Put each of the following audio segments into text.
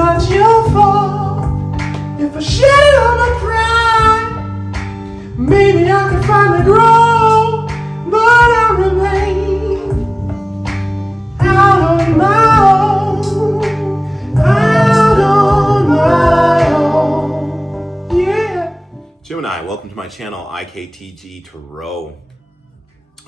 not your fault. If I shed it on my pride, maybe I could finally grow, but I remain out on my own, out on my own, yeah. Gemini, welcome to my channel, IKTG Tarot.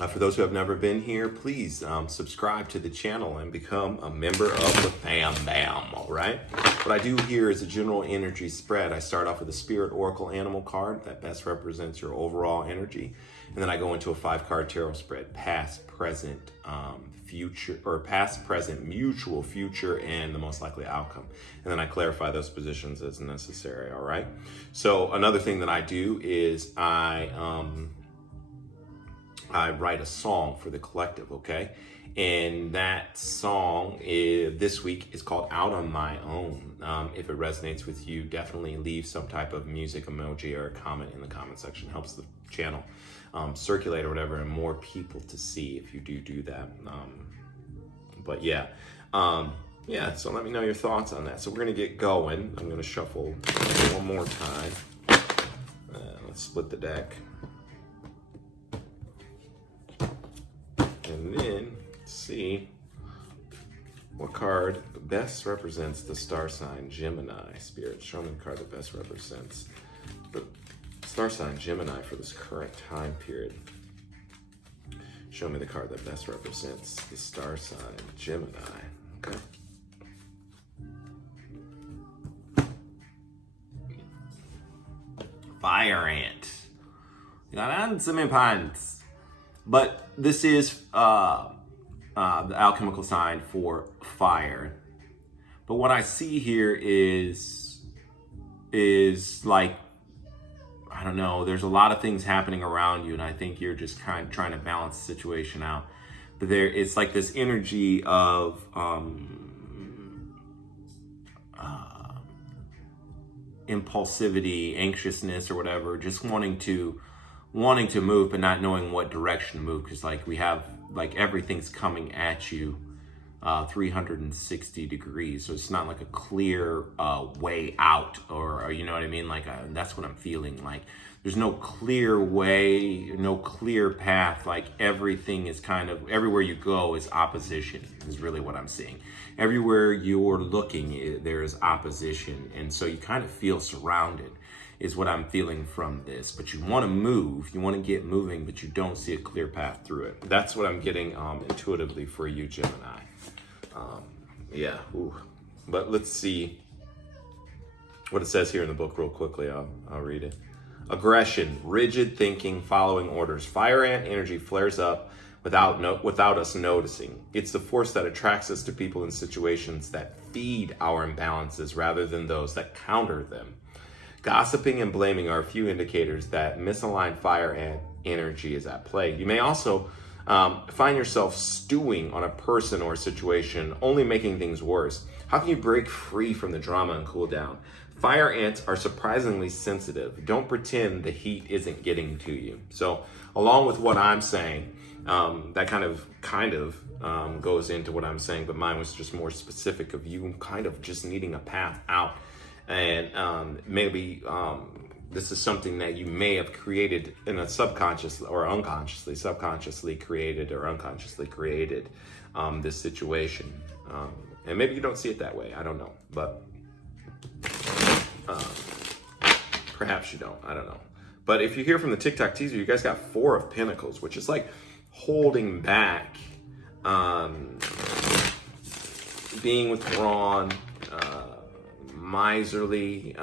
For those who have never been here, please subscribe to the channel and become a member of the fam bam, all right? What I do here is a general energy spread. I start off with a Spirit Oracle Animal card that best represents your overall energy. And then I go into a 5-card tarot spread, past, present, future, or past, present, mutual, future, and the most likely outcome. And then I clarify those positions as necessary, all right? So another thing that I do is I write a song for the collective, okay? And that song this week is called Out on My Own. If it resonates with you, definitely leave some type of music emoji or a comment in the comment section. Helps the channel circulate or whatever, and more people to see if you do that. But yeah, so let me know your thoughts on that. So we're gonna get going. I'm gonna shuffle one more time. Let's split the deck. And then see what card best represents the star sign Gemini. Spirit, show me the card that best represents the star sign Gemini for this current time period. Show me the card that best represents the star sign Gemini. Okay. Fire ant. You got ants in my pants. But this is the alchemical sign for fire. But what I see here is like, I don't know, there's a lot of things happening around you, and I think you're just kind of trying to balance the situation out. But it's like this energy of impulsivity, anxiousness, or whatever, just wanting to move but not knowing what direction to move, because like we have like everything's coming at you 360 degrees, so it's not like a clear way out, or you know what I mean, like that's what I'm feeling. Like there's no clear way, no clear path. Like everything is kind of, everywhere you go is opposition, is really what I'm seeing. Everywhere you're looking, there is opposition, and so you kind of feel surrounded, is what I'm feeling from this. But you want to move, you want to get moving, but you don't see a clear path through it. That's what I'm getting intuitively for you, Gemini. Yeah, ooh. But let's see what it says here in the book real quickly. I'll read it. Aggression, rigid thinking, following orders. Fire ant energy flares up without us noticing. It's the force that attracts us to people and situations that feed our imbalances rather than those that counter them. Gossiping and blaming are a few indicators that misaligned fire ant energy is at play. You may also find yourself stewing on a person or a situation, only making things worse. How can you break free from the drama and cool down? Fire ants are surprisingly sensitive. Don't pretend the heat isn't getting to you. So along with what I'm saying, that kind of goes into what I'm saying, but mine was just more specific of you kind of just needing a path out. And maybe this is something that you may have created in a subconscious or subconsciously created this situation. And maybe you don't see it that way. I don't know. But perhaps you don't. I don't know. But if you hear from the TikTok teaser, you guys got 4 of Pentacles, which is like holding back, being withdrawn, miserly,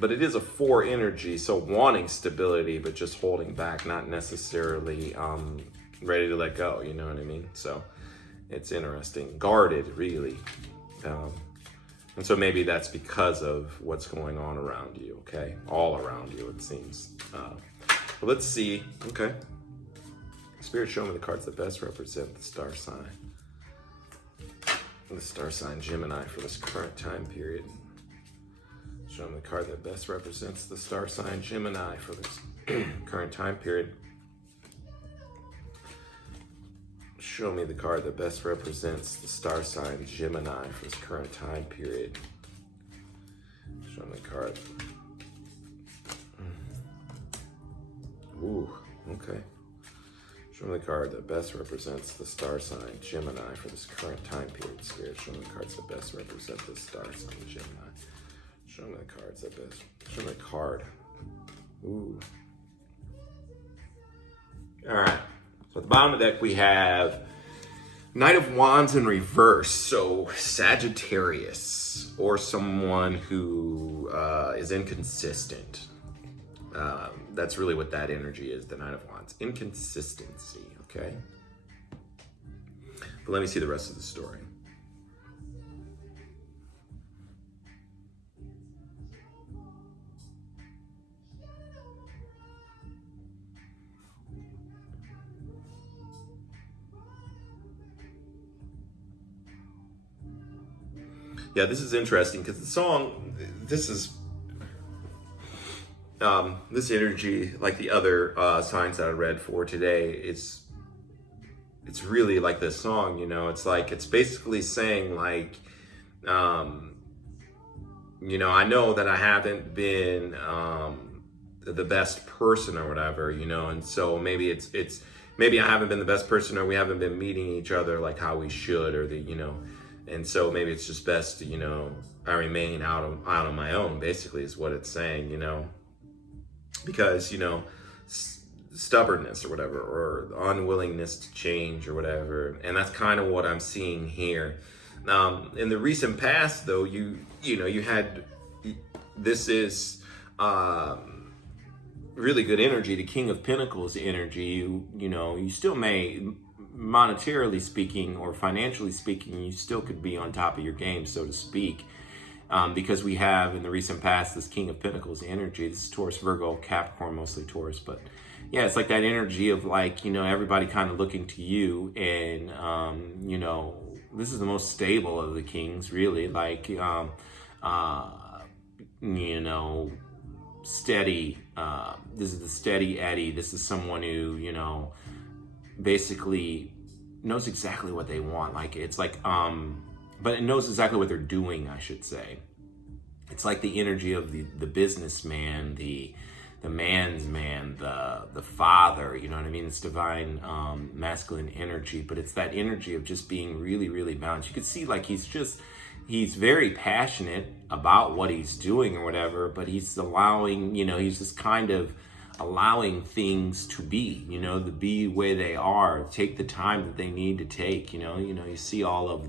but it is a 4 energy, so wanting stability but just holding back, not necessarily ready to let go, you know what I mean? So it's interesting. Guarded, really. And so maybe that's because of what's going on around you, okay? All around you, it seems. But let's see. Okay. Spirit, show me the cards that best represent the star sign. The star sign Gemini for this current time period. Show me the card that best represents the star sign Gemini for this current time period. show me the card that best represents the star sign Gemini for this current time period. Show me the card. Ooh, okay. Show me the card that best represents the star sign Gemini for this current time period. Spirit, show me the cards that best represent the star sign Gemini. Show me the cards that best. Show me the card. Ooh. All right. So at the bottom of the deck we have Knight of Wands in reverse. So Sagittarius, or someone who is inconsistent. That's really what that energy is, the Knight of Wands. Inconsistency, okay? But let me see the rest of the story. Yeah, this is interesting because the song, this energy, like the other signs that I read for today, it's really like this song, you know. It's like, it's basically saying like, you know, I know that I haven't been the best person or whatever, you know, and so maybe maybe I haven't been the best person, or we haven't been meeting each other like how we should, or you know, and so maybe it's just best to, you know, I remain out on my own, basically is what it's saying, you know. Because, you know, stubbornness or whatever, or unwillingness to change or whatever. And that's kind of what I'm seeing here. In the recent past, though, you know, you had, this is really good energy, the King of Pentacles energy. You know, you still may, monetarily speaking or financially speaking, you still could be on top of your game, so to speak. Because we have in the recent past this King of Pentacles energy. This is Taurus, Virgo, Capricorn, mostly Taurus, but yeah, it's like that energy of like, you know, everybody kind of looking to you, and you know, this is the most stable of the kings, really. Like, you know, steady. This is the steady Eddie. This is someone who, you know, basically knows exactly what they want. Like, it's like, but it knows exactly what they're doing, I should say. It's like the energy of the businessman, the man's man, the father, you know what I mean? It's divine masculine energy, but it's that energy of just being really, really balanced. You can see like he's very passionate about what he's doing or whatever, but he's allowing, you know, he's just kind of allowing things to be, you know, to be where they are, take the time that they need to take, you know, you see all of,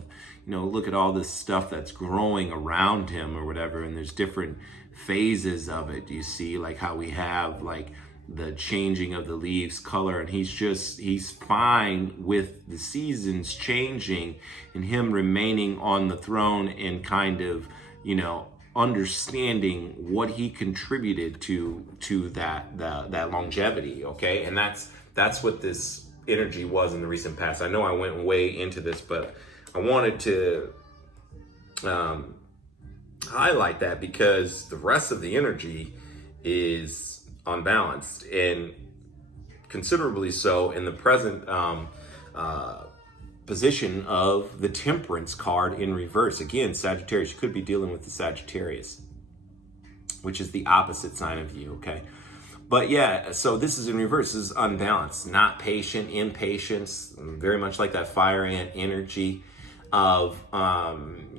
you know, look at all this stuff that's growing around him or whatever, and there's different phases of it. You see like how we have like the changing of the leaves color, and he's fine with the seasons changing and him remaining on the throne and kind of, you know, understanding what he contributed to that longevity, okay? And that's what this energy was in the recent past. I know I went way into this, but I wanted to highlight that because the rest of the energy is unbalanced, and considerably so in the present position of the Temperance card in reverse. Again, Sagittarius, you could be dealing with the Sagittarius, which is the opposite sign of you, okay? But yeah, so this is in reverse. This is unbalanced, not patient, impatience, very much like that fire ant energy of,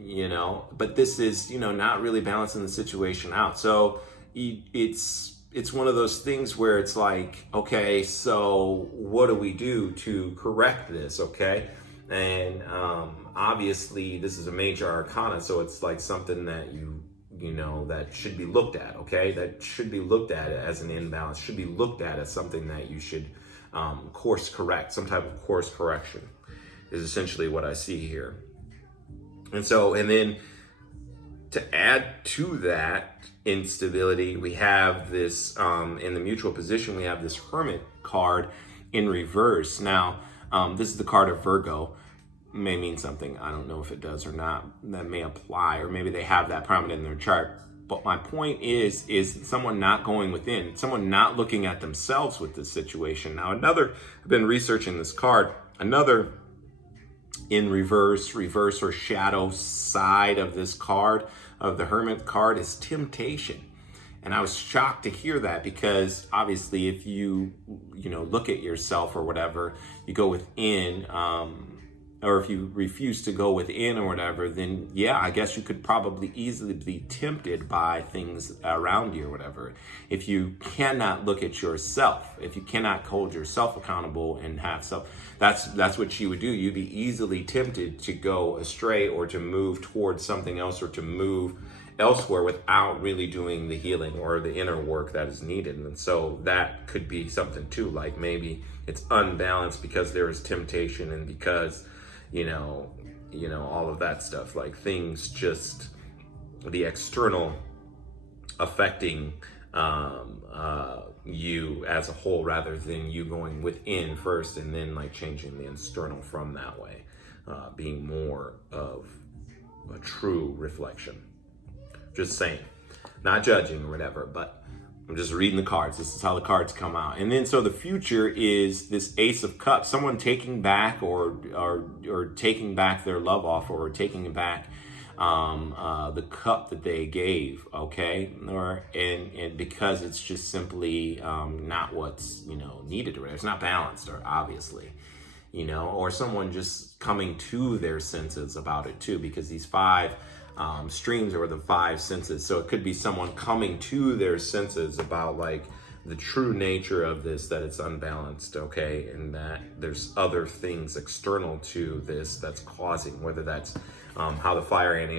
you know, but this is, you know, not really balancing the situation out. So it's one of those things where it's like, okay, so what do we do to correct this, okay? And obviously this is a major arcana, so it's like something that you know, that should be looked at, okay? That should be looked at as an imbalance, should be looked at as something that you should course correct, some type of course correction is essentially what I see here. And so, and then to add to that instability, we have this, in the mutual position, we have this Hermit card in reverse. Now, this is the card of Virgo. May mean something. I don't know if it does or not. That may apply, or maybe they have that prominent in their chart. But my point is someone not going within, someone not looking at themselves with this situation. Now, I've been researching this card. Another in reverse or shadow side of this card, of the Hermit card, is temptation. And I was shocked to hear that, because obviously if you look at yourself or whatever, you go within, or if you refuse to go within or whatever, then yeah, I guess you could probably easily be tempted by things around you or whatever. If you cannot look at yourself, if you cannot hold yourself accountable and have self, that's what you would do. You'd be easily tempted to go astray or to move towards something else or to move elsewhere without really doing the healing or the inner work that is needed. And so that could be something too, like maybe it's unbalanced because there is temptation and because all of that stuff, like things just the external affecting you as a whole, rather than you going within first and then like changing the external from that way, being more of a true reflection. Just saying, not judging or whatever, but I'm just reading the cards. This is how the cards come out. And then so the future is this Ace of Cups, someone taking back or taking back their love offer, or taking back the cup that they gave, okay? And because it's just simply not what's needed, or it's not balanced, or obviously, or someone just coming to their senses about it too, because these 5 streams are the 5 senses. So it could be someone coming to their senses about like the true nature of this, that it's unbalanced, okay? And that there's other things external to this that's causing, whether that's how the fire and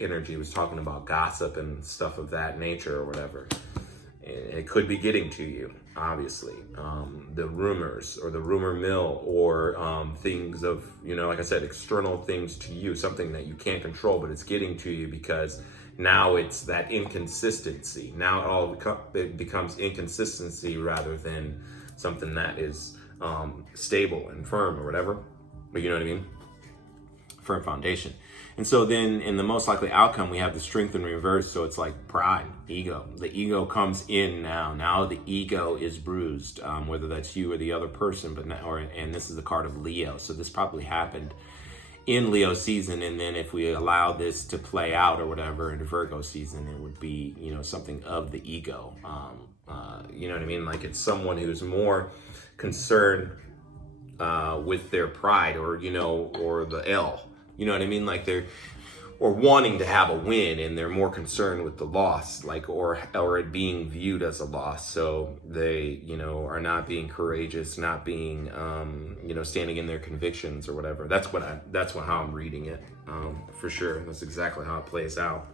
energy was talking about gossip and stuff of that nature or whatever. It could be getting to you, obviously. The rumors or the rumor mill, or things of, like I said, external things to you, something that you can't control, but it's getting to you because now it's that inconsistency. Now it becomes inconsistency rather than something that is stable and firm or whatever. But you know what I mean? Firm foundation. And so then in the most likely outcome, we have the Strength in reverse. So it's like pride, ego. The ego comes in now. Now the ego is bruised, whether that's you or the other person. And this is the card of Leo. So this probably happened in Leo season. And then if we allow this to play out or whatever in Virgo season, it would be, something of the ego. You know what I mean? Like it's someone who's more concerned with their pride, or the L. You know what I mean? Like or wanting to have a win, and they're more concerned with the loss, like, or it being viewed as a loss. So they, are not being courageous, not being, standing in their convictions or whatever. That's how I'm reading it, for sure. That's exactly how it plays out.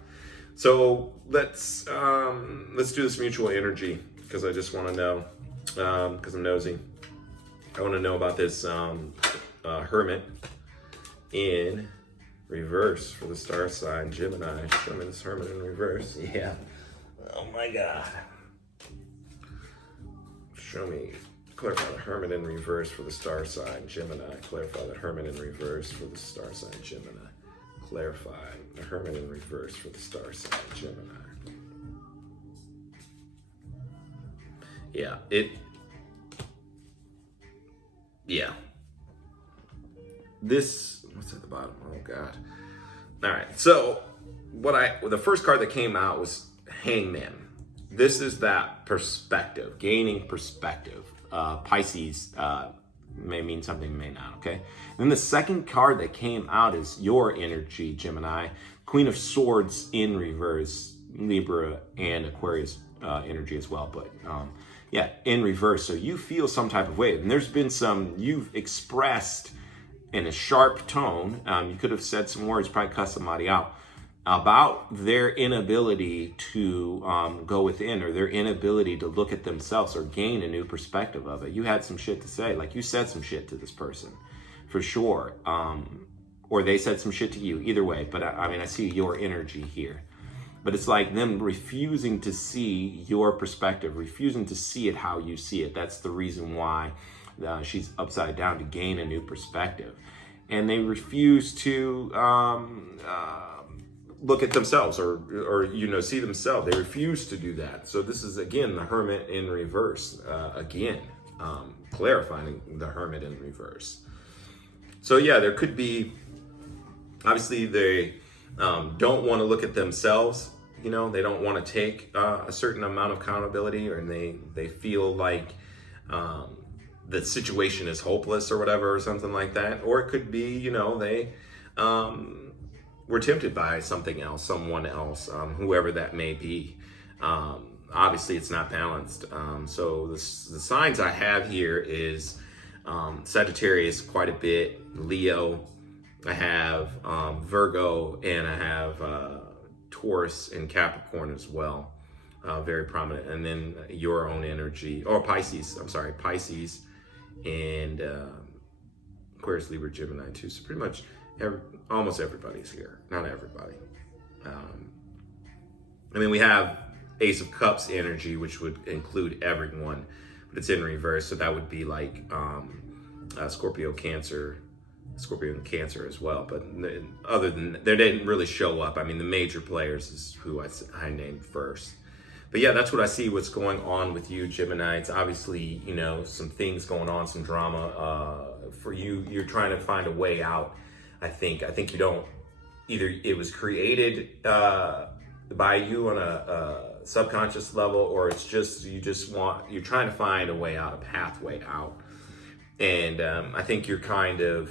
So let's do this mutual energy, because I just want to know, because I'm nosy. I want to know about this Hermit in reverse for the star sign Gemini. Show me this Hermit in reverse. Yeah. Oh my God. Show me. Clarify the Hermit in reverse for the star sign Gemini. Clarify the Hermit in reverse for the star sign Gemini. Clarify the Hermit in reverse for the star sign Gemini. Yeah. Yeah. What's at the bottom? Oh God. All right. So the first card that came out was Hangman. This is that perspective, gaining perspective. Pisces may mean something, may not, okay? And then the second card that came out is your energy, Gemini. Queen of Swords in reverse, Libra and Aquarius energy as well. But yeah, in reverse. So you feel some type of way. And there's been you've expressed in a sharp tone, you could have said some words, probably cuss somebody out, about their inability to go within, or their inability to look at themselves or gain a new perspective of it. You had some shit to say, like you said some shit to this person, for sure. Or they said some shit to you, either way. But I see your energy here. But it's like them refusing to see your perspective, refusing to see it how you see it. That's the reason why she's upside down, to gain a new perspective. And they refuse to look at themselves or see themselves. They refuse to do that. So this is, again, the Hermit in reverse. Clarifying the Hermit in reverse. So yeah, there could be, obviously they don't want to look at themselves. You know, they don't want to take a certain amount of accountability, or they feel like the situation is hopeless or whatever, or something like that. Or it could be, you know, they were tempted by something else, someone else, whoever that may be. Obviously, it's not balanced. So the signs I have here is Sagittarius quite a bit, Leo. I have Virgo, and I have Taurus and Capricorn as well, very prominent. And then your own energy, or Pisces, I'm sorry, Pisces, and Aquarius, Libra, Gemini too. So pretty much almost everybody's here, not everybody. And then we have Ace of Cups energy, which would include everyone, but it's in reverse. So that would be like Scorpio, Cancer, Scorpio and Cancer as well. But other than that, they didn't really show up. I mean, the major players is who I named first. But yeah, that's what I see what's going on with you, Gemini. It's obviously, you know, some things going on, some drama for you. You're trying to find a way out. I think you don't, either it was created by you on a subconscious level, or it's just, you're trying to find a way out, a pathway out. And I think you're kind of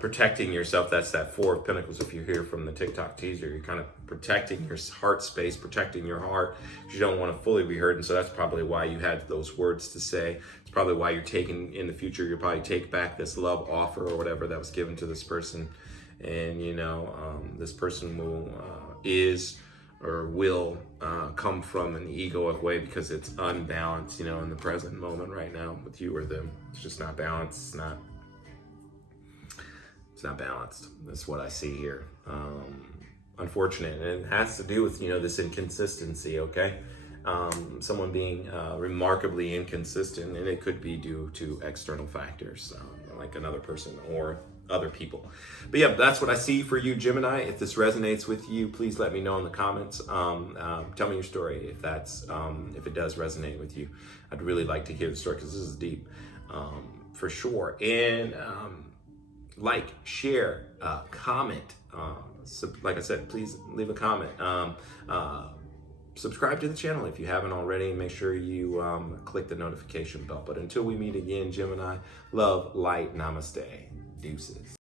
protecting yourself. That's that Four of Pentacles. If you hear from the TikTok teaser, you're kind of protecting your heart space, protecting your heart, because you don't want to fully be hurt. And so that's probably why you had those words to say. It's probably why you're taking, in the future, you'll probably take back this love offer or whatever that was given to this person. And, you know, this person will come from an egoic way, because it's unbalanced, you know, in the present moment right now with you or them. It's just not balanced. It's not balanced. That's what I see here. Unfortunate. And it has to do with, you know, this inconsistency, okay? Someone being remarkably inconsistent, and it could be due to external factors, like another person or other people. But yeah, that's what I see for you, Gemini. If this resonates with you, please let me know in the comments. Tell me your story if it does resonate with you. I'd really like to hear the story, because this is deep, for sure. And like, share, comment. Like I said, please leave a comment. Subscribe to the channel if you haven't already, and make sure you click the notification bell. But until we meet again, Gemini, love, light, namaste, deuces.